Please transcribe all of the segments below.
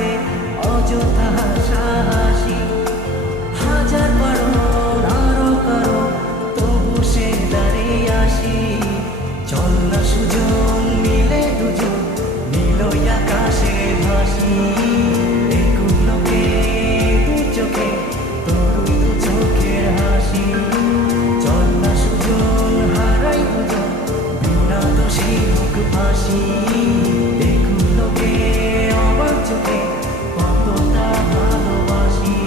হাতে অযথা হাসাহাসি, হাজার বারণ আরো কারো তবু সে দাঁড়িয়ে আসি। চল না সুজন মিলে দুজন নীলই আকাশে ভাসি, দেখুন লোকে দু চোখে তরুণ দু চোখের হাসি। চল না সুজন হারাই দুজন বিনা দোষী হোক ফাঁসি, দেখুন লোকে অবাক চোখে কতটা ভালোবাসি।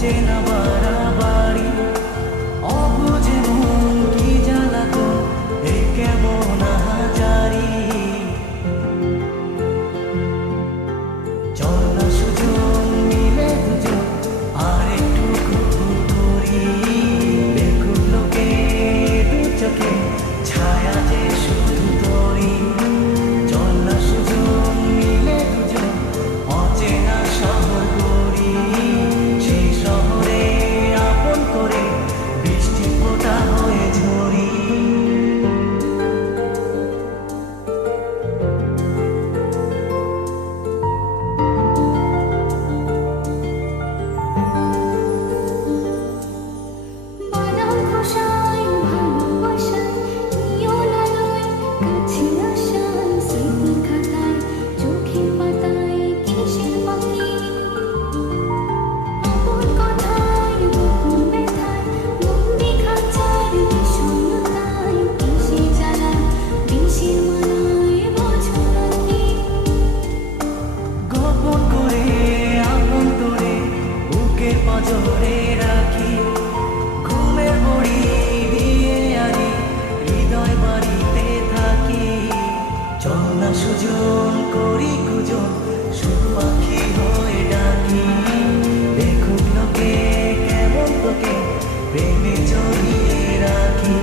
চেনা বাড়াবাড়ি অবুঝে মন কি জ্বালাতো এ কেমন হাজারি। চল না সুজন মিলে দুজন আর একটু ধরি, দেখুন লোকে দু চোখে ছায়া যে শুধু তোরি। চল না সুজন মিলে দুজন অচেনা শহর করি, সেই শহরে আপন করে বৃষ্টি ফোঁটা হয়ে ঝরি। নজরে রাখি ঘুমের বড়ি দিয়ে আনি হৃদয় বাড়িতে থাকি। চল না সুজন করি খুঁজন সুর পাখি হয়ে ডাকি, দেখুক লোকে কেমন তোকে প্রেমে জড়িয়ে রাখি।